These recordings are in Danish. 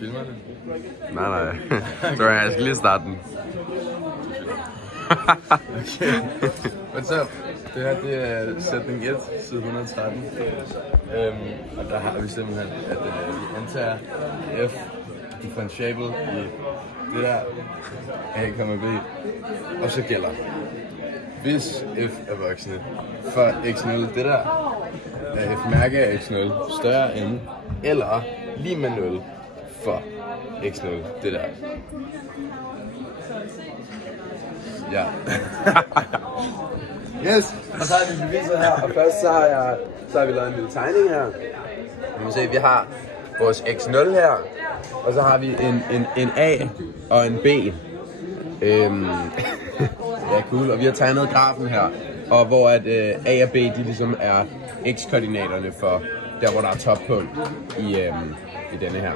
Filmer det? Nej. Sorry, jeg skal lige starte den. Okay. What's up? Det her det er sætning 1, side 113. Og der har vi simpelthen, at vi antager f differentiable i det der a, b, og så gælder. Hvis f er voksne for x0, det der er f mærke af x0 større end eller lige med 0 for x0, det der. Ja. Yes, og så har vi beviset her, og først så har vi lavet en lille tegning her. Vi må se, vi har vores x0 her, og så har vi en A og en B. Ja, cool, og vi har tegnet grafen her, og hvor at A og B, de ligesom er x-koordinaterne for der, hvor der er toppunkt i denne her.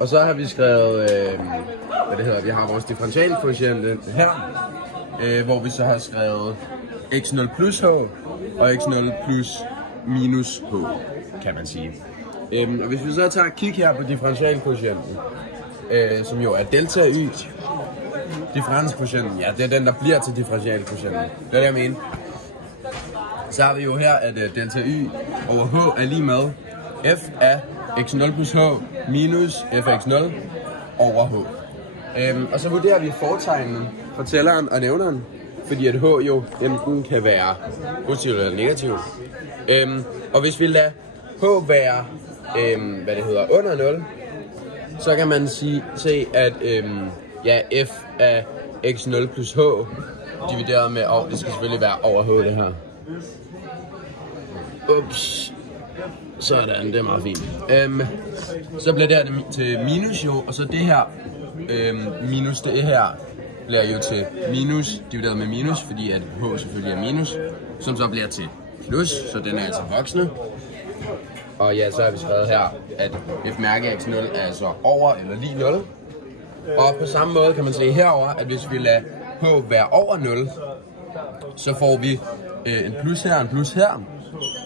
Og så har vi skrevet, vi har vores differentialkvotienten her, hvor vi så har skrevet x0 plus h og x0 plus minus h, kan man sige. Og hvis vi så tager et kig her på differentialkvotienten, som jo er delta y, differentialkvotienten, ja, det er den, der bliver til differentialkvotienten. Det er det, jeg mener. Så har vi jo her, at delta y over h er lige med f af x0 plus h minus f af x0 over h. Og så vurderer vi fortegnen for tælleren og nævneren, fordi at h jo enten kan være positiv eller negativ. Og hvis vi lader h være under 0, så kan man se at f af x0 plus h divideret med, det skal selvfølgelig være over h det her. Ups. Sådan, det er meget fint. Så bliver det til minus jo, og så det her minus det her bliver jo til minus divideret med minus, fordi at h selvfølgelig er minus, som så bliver til plus, så den er altså voksne. Og ja, så har vi skrevet her, at f mærke af x0 er altså over eller lige 0. Og på samme måde kan man se herover, at hvis vi lader h være over 0, så får vi en plus her og en plus her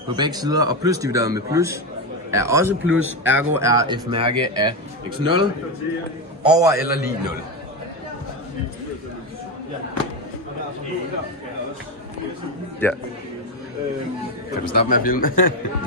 på begge sider, og plus divideret med plus er også plus, ergo er f mærke af x0 over eller lige 0. Ja. Kan du stoppe med at filme?